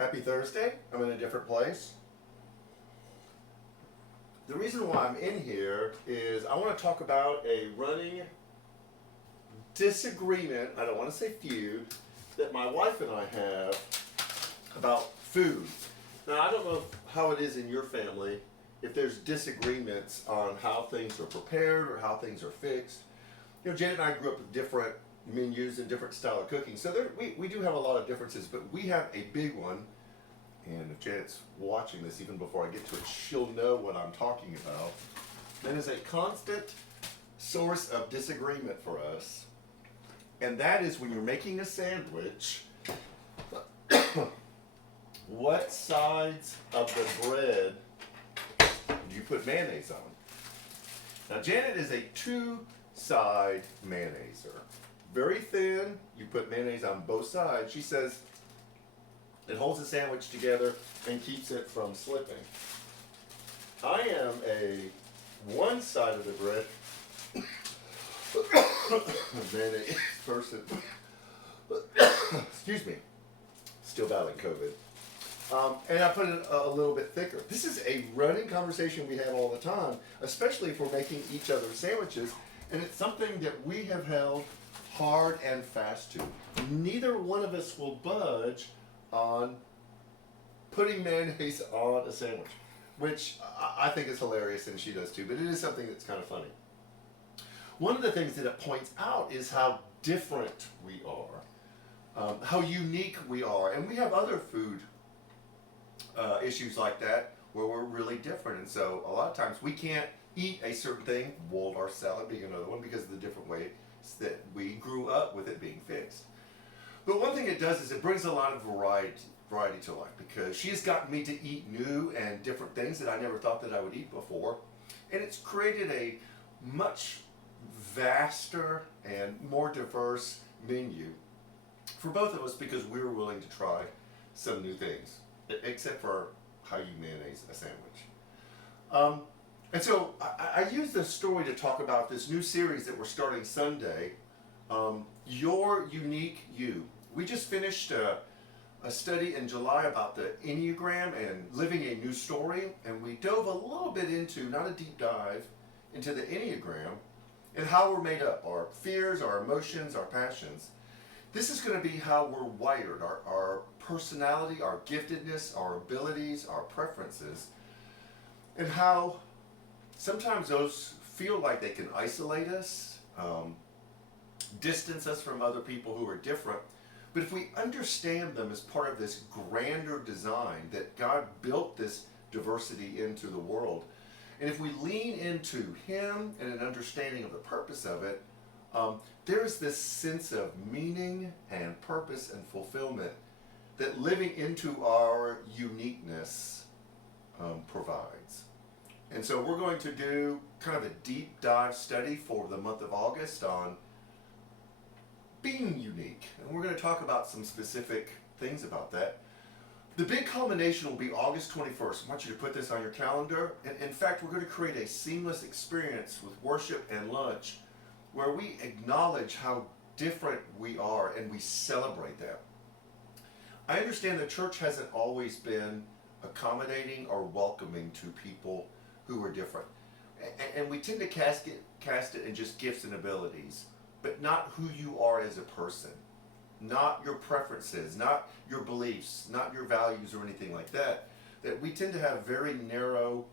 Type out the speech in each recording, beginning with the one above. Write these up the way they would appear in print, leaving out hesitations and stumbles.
Happy Thursday. I'm in a different place. The reason why I'm in here is I want to talk about a running disagreement, I don't want to say feud, that my wife and I have about food. Now, I don't know how it is in your family, if there's disagreements on how things are prepared or how things are fixed. You know, Janet and I grew up with different menus and different style of cooking, so we do have a lot of differences, but we have a big one. And if Janet's watching this, even before I get to it, she'll know what I'm talking about. That is a constant source of disagreement for us. And that is when you're making a sandwich, what sides of the bread do you put mayonnaise on? Now, Janet is a two-side mayonnaiser. Very thin, you put mayonnaise on both sides. She says it holds the sandwich together and keeps it from slipping. I am a one side of the bread mayonnaise person. Excuse me. Still battling COVID. And I put it a little bit thicker. This is a running conversation we have all the time, especially if we're making each other sandwiches. And it's something that we have held hard and fast to. Neither one of us will budge on putting mayonnaise on a sandwich, which I think is hilarious, and she does too, but it is something that's kind of funny. One of the things that it points out is how different we are, how unique we are, and we have other food issues like that where we're really different, and so a lot of times we can't eat a certain thing, Waldorf salad being another one, because of the different ways that we grew up with it being fixed. But one thing it does is it brings a lot of variety to life, because she has gotten me to eat new and different things that I never thought that I would eat before, and it's created a much vaster and more diverse menu for both of us because we were willing to try some new things, except for how you mayonnaise a sandwich. And so I use this story to talk about this new series that we're starting Sunday, Your Unique You. We just finished a study in July about the Enneagram and living a new story, and we dove a little bit into, not a deep dive, into the Enneagram and how we're made up, our fears, our emotions, our passions. This is going to be how we're wired, our personality, our giftedness, our abilities, our preferences, and how sometimes those feel like they can isolate us, distance us from other people who are different. But if we understand them as part of this grander design that God built this diversity into the world, and if we lean into Him and an understanding of the purpose of it, there's this sense of meaning and purpose and fulfillment that living into our uniqueness provides. And so we're going to do kind of a deep dive study for the month of August on being unique. And we're going to talk about some specific things about that. The big culmination will be August 21st. I want you to put this on your calendar. And in fact, we're going to create a seamless experience with worship and lunch where we acknowledge how different we are and we celebrate that. I understand the church hasn't always been accommodating or welcoming to people who are different. And we tend to cast it in just gifts and abilities, but not who you are as a person, not your preferences, not your beliefs, not your values or anything like that. That we tend to have very narrow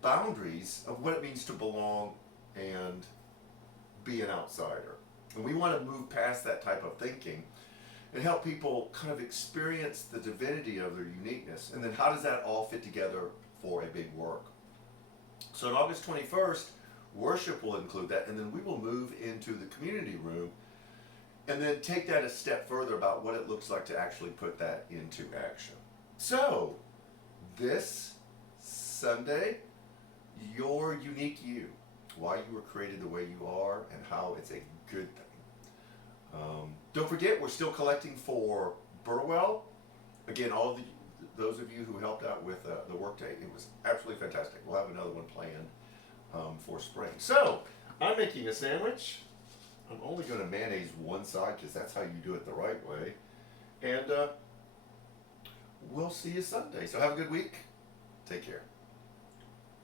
boundaries of what it means to belong and be an outsider. And we want to move past that type of thinking and help people kind of experience the divinity of their uniqueness. And then how does that all fit together for a big work? So on August 21st, worship will include that, and then we will move into the community room and then take that a step further about what it looks like to actually put that into action. So, this Sunday, your unique you, why you were created the way you are, and how it's a good thing. Don't forget, we're still collecting for Burwell. Again, all of those of you who helped out with the workday, it was absolutely fantastic. We'll have another one planned for spring. So, I'm making a sandwich. I'm only going to mayonnaise one side because that's how you do it the right way. And we'll see you Sunday. So have a good week. Take care.